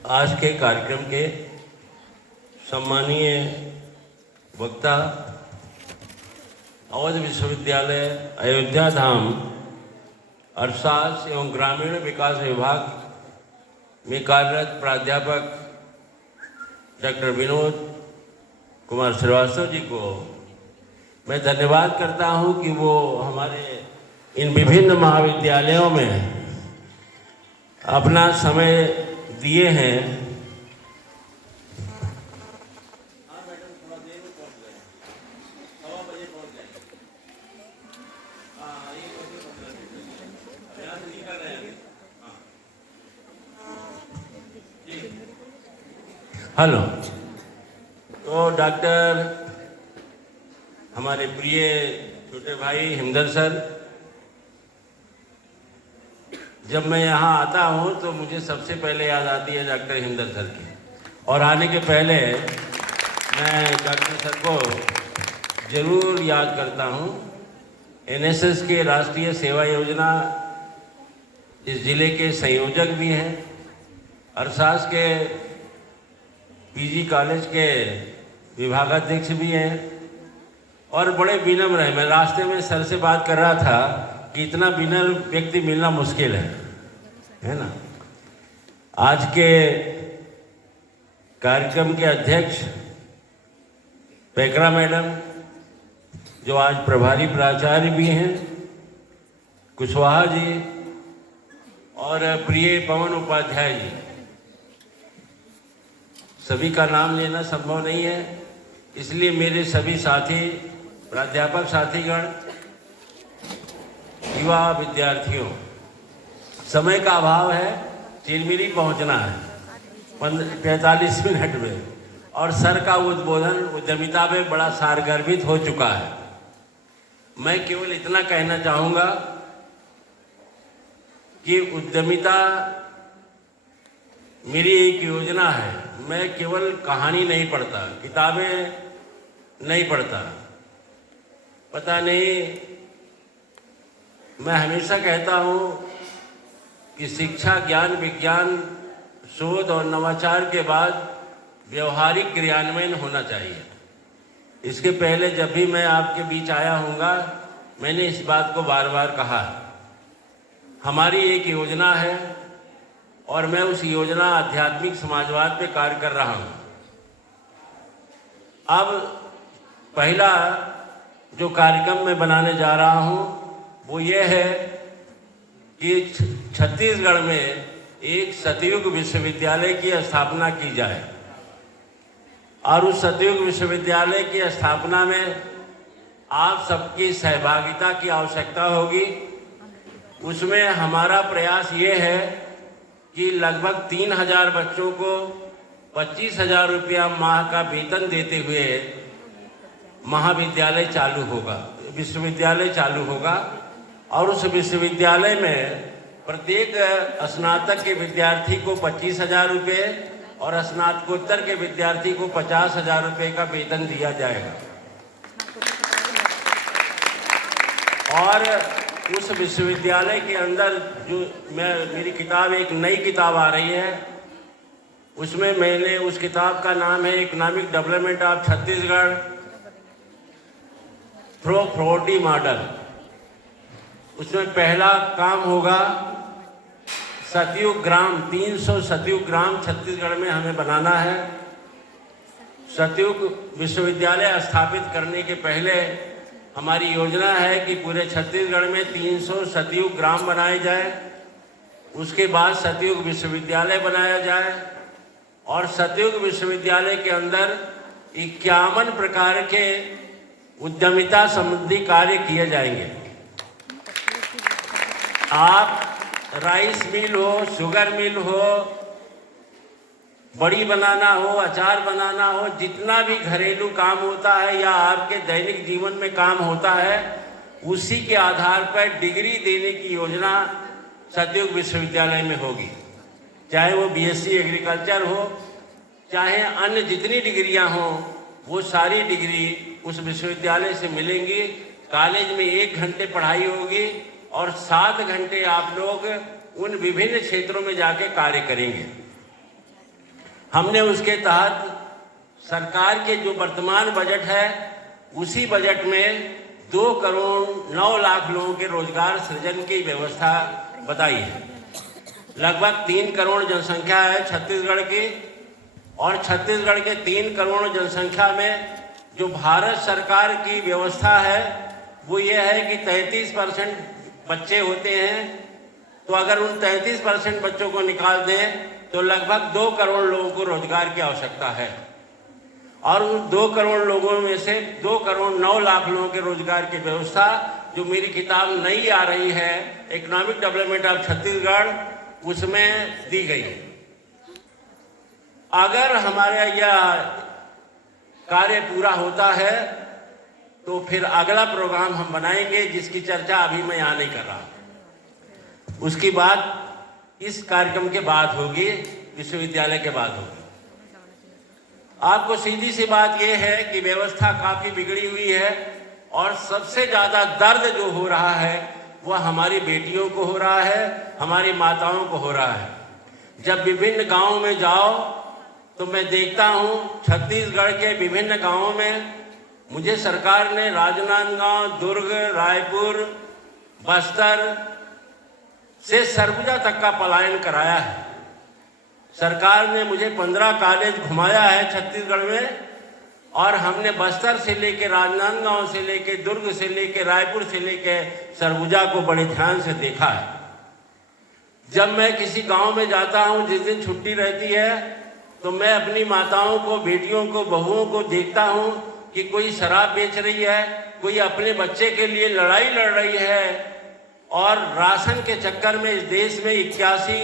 आज के कार्यक्रम के सम्मानीय वक्ता अवध विश्वविद्यालय अयोध्या धाम अर्थशास्त्र एवं ग्रामीण विकास विभाग में कार्यरत प्राध्यापक डॉक्टर विनोद कुमार श्रीवास्तव जी को मैं धन्यवाद करता हूं कि वो हमारे इन विभिन्न महाविद्यालयों में अपना समय दिए हैं। हेलो, तो डॉक्टर हमारे प्रिय छोटे भाई हिमदर सर, जब मैं यहाँ आता हूँ तो मुझे सबसे पहले याद आती है डॉक्टर हिमदर सर की। और आने के पहले मैं डॉक्टर सर को ज़रूर याद करता हूँ। एनएसएस के राष्ट्रीय सेवा योजना इस ज़िले के संयोजक भी हैं, अर्थशास्त्र के पीजी कॉलेज के विभागाध्यक्ष भी हैं और बड़े विनम्र हैं। मैं रास्ते में सर से बात कर रहा था कि इतना विनम्र व्यक्ति मिलना मुश्किल है ना। आज के कार्यक्रम के अध्यक्ष पैकरा मैडम, जो आज प्रभारी प्राचार्य भी हैं, कुशवाहा जी और प्रिय पवन उपाध्याय जी, सभी का नाम लेना संभव नहीं है, इसलिए मेरे सभी साथी प्राध्यापक साथीगण, युवा विद्यार्थियों, समय का अभाव है, चिरमिरी पहुंचना है 45 मिनट में, और सर का उद्बोधन उद्यमिता में बड़ा सारगर्भित हो चुका है। मैं केवल इतना कहना चाहूँगा कि उद्यमिता मेरी एक योजना है। मैं केवल कहानी नहीं पढ़ता, किताबें नहीं पढ़ता, पता नहीं, मैं हमेशा कहता हूँ कि शिक्षा, ज्ञान, विज्ञान, शोध और नवाचार के बाद व्यवहारिक क्रियान्वयन होना चाहिए। इसके पहले जब भी मैं आपके बीच आया हूँगा, मैंने इस बात को बार बार कहा। हमारी एक योजना है और मैं उस योजना आध्यात्मिक समाजवाद पे कार्य कर रहा हूँ। अब पहला जो कार्यक्रम मैं बनाने जा रहा हूँ वो ये है कि छत्तीसगढ़ में एक सतयुग विश्वविद्यालय की स्थापना की जाए, और उस सतयुग विश्वविद्यालय की स्थापना में आप सबकी सहभागिता की आवश्यकता होगी। उसमें हमारा प्रयास ये है कि लगभग 3000 बच्चों को 25,000 रुपया माह का वेतन देते हुए महाविद्यालय चालू होगा, विश्वविद्यालय चालू होगा। और उस विश्वविद्यालय में प्रत्येक स्नातक के विद्यार्थी को 25,000 रुपये और स्नातकोत्तर के विद्यार्थी को 50,000 रुपये का वेतन दिया जाएगा। और उस विश्वविद्यालय के अंदर जो मेरी किताब, एक नई किताब आ रही है, उसमें मैंने, उस किताब का नाम है economic development of Chhattisgarh through poverty model. उसमें पहला काम होगा सतयुग ग्राम, 300 सतयुग ग्राम छत्तीसगढ़ में हमें बनाना है। सतयुग विश्वविद्यालय स्थापित करने के पहले हमारी योजना है कि पूरे छत्तीसगढ़ में 300 सतयुग ग्राम बनाए जाए, उसके बाद सतयुग विश्वविद्यालय बनाया जाए, और सतयुग विश्वविद्यालय के अंदर 51 प्रकार के उद्यमिता संबंधी कार्य किए जाएंगे। आप राइस मिल हो, शुगर मिल हो, बड़ी बनाना हो, अचार बनाना हो, जितना भी घरेलू काम होता है या आपके दैनिक जीवन में काम होता है, उसी के आधार पर डिग्री देने की योजना सतयुग विश्वविद्यालय में होगी। चाहे वो बीएससी एग्रीकल्चर हो, चाहे अन्य जितनी डिग्रियां हों, वो सारी डिग्री उस विश्वविद्यालय से मिलेंगी। कॉलेज में 1 घंटे पढ़ाई होगी और 7 घंटे आप लोग उन विभिन्न क्षेत्रों में जाके कार्य करेंगे। हमने उसके तहत सरकार के जो वर्तमान बजट है उसी बजट में 2 करोड़ 9 लाख लोगों के रोजगार सृजन की व्यवस्था बताई है। लगभग 3 करोड़ जनसंख्या है छत्तीसगढ़ की, और छत्तीसगढ़ के 3 करोड़ जनसंख्या में जो भारत सरकार की व्यवस्था है वो ये है कि 33% बच्चे होते हैं। तो अगर उन 33% बच्चों को निकाल दें तो लगभग 2 करोड़ लोगों को रोजगार की आवश्यकता है, और उन 2 करोड़ लोगों में से 2 करोड़ 9 लाख लोगों के रोजगार की व्यवस्था जो मेरी किताब नई आ रही है इकोनॉमिक डेवलपमेंट ऑफ छत्तीसगढ़, उसमें दी गई है। अगर हमारा यह कार्य पूरा होता है तो फिर अगला प्रोग्राम हम बनाएंगे जिसकी चर्चा अभी मैं यहाँ नहीं कर रहा, उसकी बात इस कार्यक्रम के बाद होगी, विश्वविद्यालय के बाद होगी। आपको सीधी सी बात यह है कि व्यवस्था काफ़ी बिगड़ी हुई है, और सबसे ज़्यादा दर्द जो हो रहा है वह हमारी बेटियों को हो रहा है, हमारी माताओं को हो रहा है। जब विभिन्न गांवों में जाओ तो मैं देखता हूँ छत्तीसगढ़ के विभिन्न गांवों में मुझे सरकार ने राजनांदगांव, दुर्ग, रायपुर, बस्तर से सरगुजा तक का पलायन कराया है। सरकार ने मुझे 15 कॉलेज घुमाया है छत्तीसगढ़ में, और हमने बस्तर से लेके राजनांदगांव से लेके दुर्ग से लेके रायपुर से लेके सरगुजा को बड़े ध्यान से देखा है। जब मैं किसी गांव में जाता हूं, जिस दिन छुट्टी रहती है, तो मैं अपनी माताओं को, बेटियों को, बहुओं को देखता हूं कि कोई शराब बेच रही है, कोई अपने बच्चे के लिए लड़ाई लड़ रही है, और राशन के चक्कर में इस देश में 81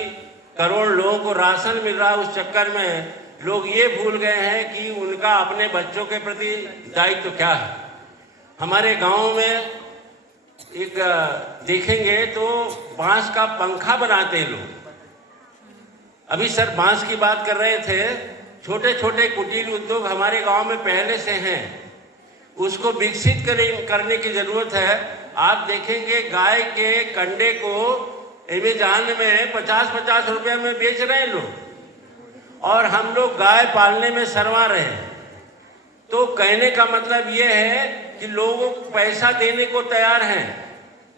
करोड़ लोगों को राशन मिल रहा है। उस चक्कर में लोग ये भूल गए हैं कि उनका अपने बच्चों के प्रति दायित्व क्या है। हमारे गांव में एक देखेंगे तो बांस का पंखा बनाते हैं लोग। अभी सर बांस की बात कर रहे थे, छोटे छोटे कुटीर उद्योग हमारे गांव में पहले से हैं, उसको विकसित करने की जरूरत है। आप देखेंगे गाय के कंडे को अमेज़न में 50-50 रुपये में बेच रहे हैं लोग, और हम लोग गाय पालने में शर्मा रहे हैं। तो कहने का मतलब ये है कि लोगों को पैसा देने को तैयार हैं,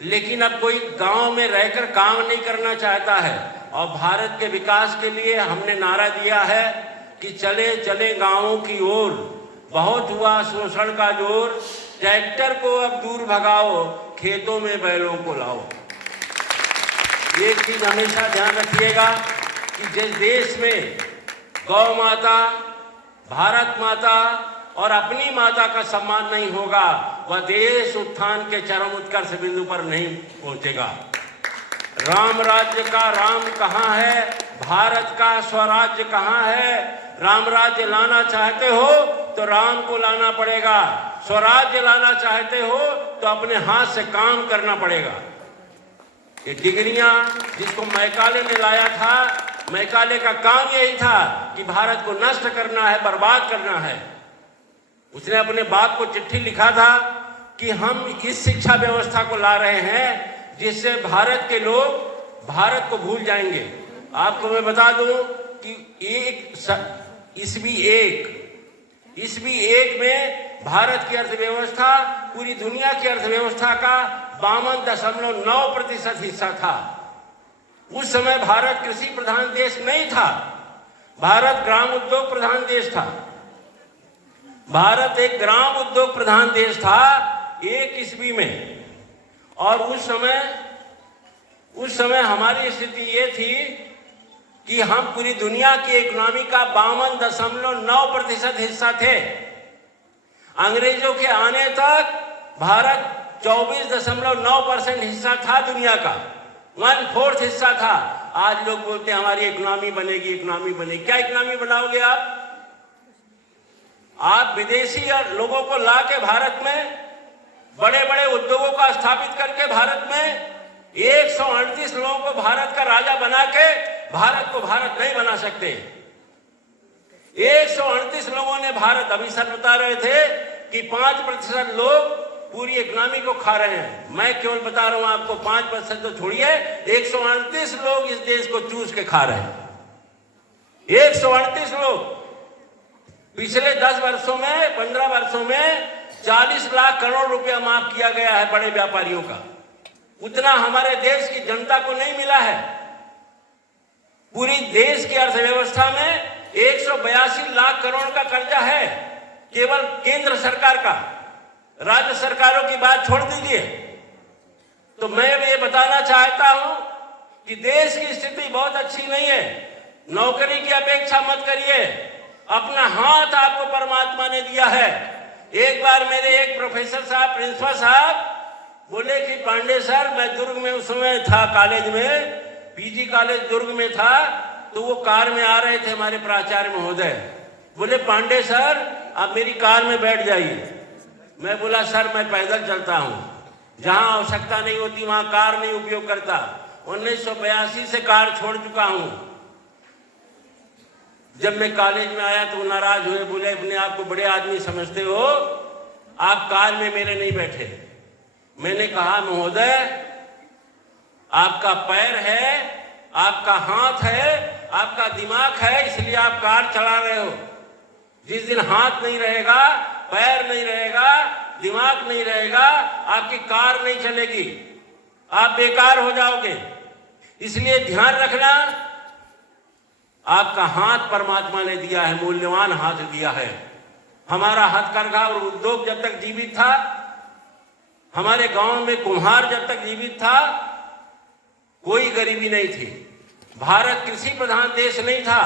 लेकिन अब कोई गांव में रहकर काम नहीं करना चाहता है। और भारत के विकास के लिए हमने नारा दिया है कि चले चले गांवों की ओर, बहुत हुआ शोषण का जोर, ट्रैक्टर को अब दूर भगाओ, खेतों में बैलों को लाओ। एक चीज हमेशा ध्यान रखिएगा कि जिस देश में गौ माता, भारत माता और अपनी माता का सम्मान नहीं होगा, वह देश उत्थान के चरम उत्कर्ष बिंदु पर नहीं पहुंचेगा। राम राज्य का राम कहाँ है, भारत का स्वराज्य कहाँ है? राम राज्य लाना चाहते हो तो राम को लाना पड़ेगा, स्वराज्य लाना चाहते हो तो अपने हाथ से काम करना पड़ेगा। ये डिग्रियां जिसको मैकाले ने लाया था, मैकाले का काम यही था कि भारत को नष्ट करना है, बर्बाद करना है। उसने अपने बाप को चिट्ठी लिखा था कि हम इस शिक्षा व्यवस्था को ला रहे हैं जिससे भारत के लोग भारत को भूल जाएंगे। आपको मैं बता दूं कि ईस्वी एक में भारत की अर्थव्यवस्था पूरी दुनिया की अर्थव्यवस्था का 52.9% हिस्सा था। उस समय भारत कृषि प्रधान देश नहीं था, भारत ग्राम उद्योग प्रधान देश था। भारत एक ग्राम उद्योग प्रधान देश था 1 ईस्वी में। और उस समय हमारी स्थिति ये थी कि हम पूरी दुनिया की इकोनॉमी का 52.9% हिस्सा थे। अंग्रेजों के आने तक भारत 24.9% हिस्सा था दुनिया का, 1/4 हिस्सा था। आज लोग बोलते हैं हमारी इकोनॉमी बनेगी, इकोनॉमी बनेगी। क्या इकोनॉमी बनाओगे आप? आप विदेशी लोगों को ला के भारत में, बड़े बड़े उद्योगों का स्थापित करके भारत में 138 लोगों को भारत का राजा बना के भारत को भारत नहीं बना सकते। 138 लोगों ने भारत, अभी सर बता रहे थे कि 5% लोग पूरी इकोनॉमी को खा रहे हैं। मैं केवल बता रहा हूं आपको, 5% तो छोड़िए, 138 लोग इस देश को चूस के खा रहे हैं। 138 लोग। पिछले 10 वर्षों में, 15 वर्षों में 40 लाख करोड़ रुपया माफ किया गया है बड़े व्यापारियों का। उतना हमारे देश की जनता को नहीं मिला है। पूरी देश की अर्थव्यवस्था में 182 लाख करोड़ का कर्जा है केवल केंद्र सरकार का। राज्य सरकारों की बात छोड़ दीजिए। तो मैं ये बताना चाहता हूं कि देश की स्थिति बहुत अच्छी नहीं है। नौकरी की अपेक्षा मत करिए। अपना हाथ आपको परमात्मा ने दिया है। एक बार मेरे एक प्रोफेसर साहब, प्रिंसिपल साहब बोले कि पांडे सर, मैं दुर्ग में उस समय था कॉलेज में, पीजी कॉलेज दुर्ग में था, तो वो कार में आ रहे थे हमारे प्राचार्य महोदय। बोले पांडे सर आप मेरी कार में बैठ जाइए। मैं बोला सर मैं पैदल चलता हूं, जहां आवश्यकता नहीं होती वहां कार नहीं उपयोग करता। 1982 से कार छोड़ चुका हूं। जब मैं कॉलेज में आया तो नाराज हुए, बोले अपने आप को बड़े आदमी समझते हो, आप कार में मेरे नहीं बैठे। मैंने कहा महोदय आपका पैर है, आपका हाथ है, आपका दिमाग है, इसलिए आप कार चला रहे हो। जिस दिन हाथ नहीं रहेगा, पैर नहीं रहेगा, दिमाग नहीं रहेगा, आपकी कार नहीं चलेगी, आप बेकार हो जाओगे। इसलिए ध्यान रखना, आपका हाथ परमात्मा ने दिया है, मूल्यवान हाथ दिया है। हमारा हथकरघा और उद्योग जब तक जीवित था, हमारे गांव में कुम्हार जब तक जीवित था, कोई गरीबी नहीं थी। भारत कृषि प्रधान देश नहीं था,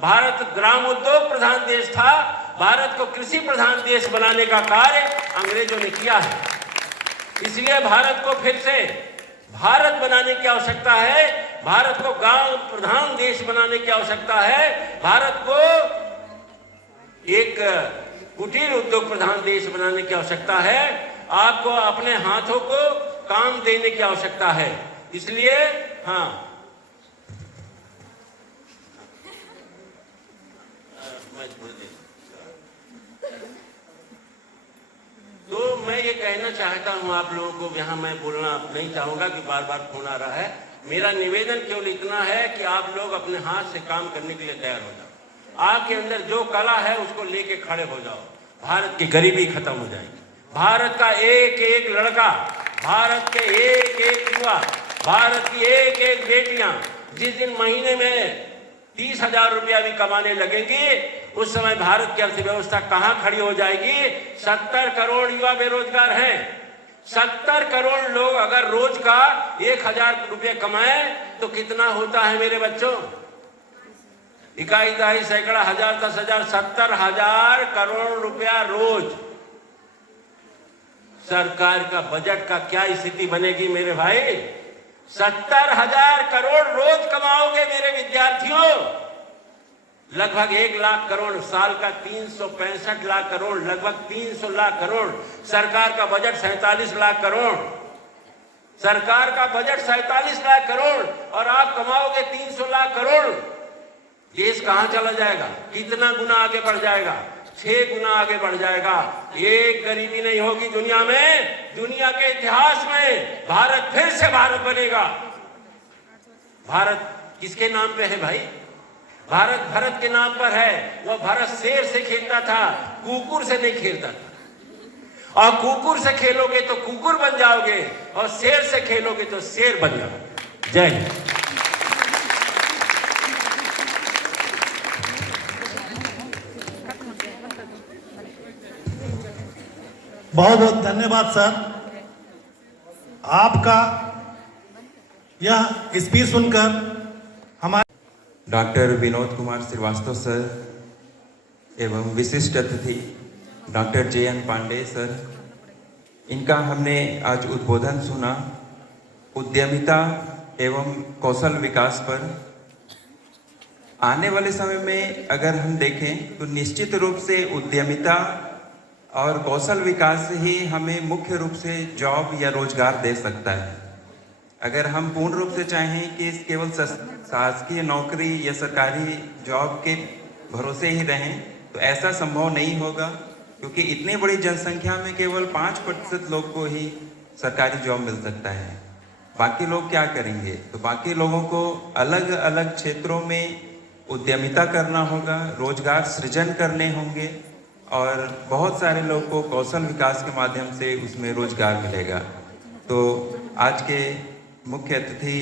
भारत ग्राम उद्योग प्रधान देश था। भारत को कृषि प्रधान देश बनाने का कार्य अंग्रेजों ने किया है। इसलिए भारत को फिर से भारत बनाने की आवश्यकता है। भारत को गांव प्रधान देश बनाने की आवश्यकता है। भारत को एक कुटीर उद्योग प्रधान देश बनाने की आवश्यकता है। आपको अपने हाथों को काम देने की आवश्यकता है। इसलिए हाँ, तो मैं ये कहना चाहता हूं आप लोगों को, यहाँ मैं बोलना नहीं चाहूंगा कि बार बार फोन आ रहा है। मेरा निवेदन केवल इतना है कि आप लोग अपने हाथ से काम करने के लिए तैयार हो जाओ। आपके अंदर जो कला है उसको लेके खड़े हो जाओ। भारत की गरीबी खत्म हो जाएगी। भारत का एक एक लड़का, भारत के एक एक युवा, भारत की एक एक बेटियां जिस दिन महीने में 30,000 रुपया भी कमाने लगेंगी, उस समय भारत की अर्थव्यवस्था कहां खड़ी हो जाएगी। 70 करोड़ युवा बेरोजगार हैं। 70 करोड़ लोग अगर रोज का 1,000 रुपये कमाए तो कितना होता है मेरे बच्चों? इकाई दहाई सैकड़ा हजार 10,000 70,000 करोड़ रुपया रोज। सरकार का बजट का क्या स्थिति बनेगी मेरे भाई? 70,000 करोड़ रोज कमाओगे मेरे विद्यार्थियों। लगभग 1 लाख करोड़, साल का 365 लाख करोड़, लगभग 300 लाख करोड़। सरकार का बजट 47 लाख करोड़। सरकार का बजट 47 लाख करोड़ और आप कमाओगे 300 लाख करोड़। देश कहां चला जाएगा? कितना गुना आगे बढ़ जाएगा? 6 गुना आगे बढ़ जाएगा। एक गरीबी नहीं होगी दुनिया में। दुनिया के इतिहास में भारत फिर से भारत बनेगा। भारत किसके नाम पे है भाई? भारत भरत के नाम पर है। वह भरत शेर से खेलता था, कुकुर से नहीं खेलता था। और कुकुर से खेलोगे तो कुकुर बन जाओगे और शेर से खेलोगे तो शेर बन जाओगे। जय हिंद। बहुत बहुत धन्यवाद सर। आपका यह स्पीच सुनकर हमारे डॉक्टर विनोद कुमार श्रीवास्तव सर एवं विशिष्ट अतिथि डॉक्टर JN पांडे सर, इनका हमने आज उद्बोधन सुना उद्यमिता एवं कौशल विकास पर। आने वाले समय में अगर हम देखें तो निश्चित रूप से उद्यमिता और कौशल विकास ही हमें मुख्य रूप से जॉब या रोजगार दे सकता है। अगर हम पूर्ण रूप से चाहें कि केवल शासकीय नौकरी या सरकारी जॉब के भरोसे ही रहें तो ऐसा संभव नहीं होगा, क्योंकि इतनी बड़ी जनसंख्या में केवल 5% लोग को ही सरकारी जॉब मिल सकता है। बाकी लोग क्या करेंगे? तो बाकी लोगों को अलग अलग क्षेत्रों में उद्यमिता करना होगा, रोजगार सृजन करने होंगे और बहुत सारे लोग को कौशल विकास के माध्यम से उसमें रोजगार मिलेगा। तो आज के मुख्य अतिथि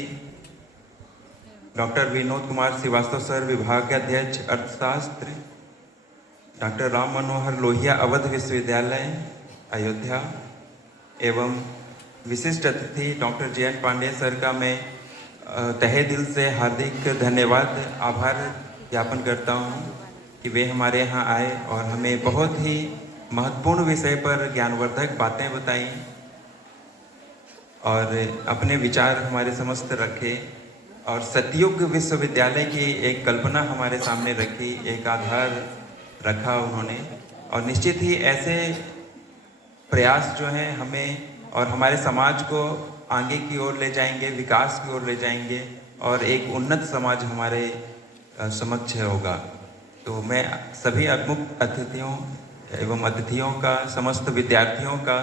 डॉक्टर विनोद कुमार श्रीवास्तव सर, विभागाध्यक्ष अर्थशास्त्र, डॉक्टर राम मनोहर लोहिया, अवध विश्वविद्यालय अयोध्या, एवं विशिष्ट अतिथि डॉक्टर JN पांडे सर का मैं तहे दिल से हार्दिक धन्यवाद, आभार ज्ञापन करता हूँ कि वे हमारे यहाँ आए और हमें बहुत ही महत्वपूर्ण विषय पर ज्ञानवर्धक बातें बताई और अपने विचार हमारे समस्त रखे और सतयुग विश्वविद्यालय की एक कल्पना हमारे सामने रखी, एक आधार रखा उन्होंने। और निश्चित ही ऐसे प्रयास जो हैं हमें और हमारे समाज को आगे की ओर ले जाएंगे, विकास की ओर ले जाएंगे और एक उन्नत समाज हमारे समक्ष होगा। तो मैं सभी मुख्य अतिथियों एवं अतिथियों का, समस्त विद्यार्थियों का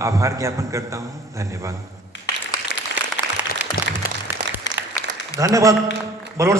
आभार ज्ञापन करता हूँ। धन्यवाद। धन्यवाद वरुण।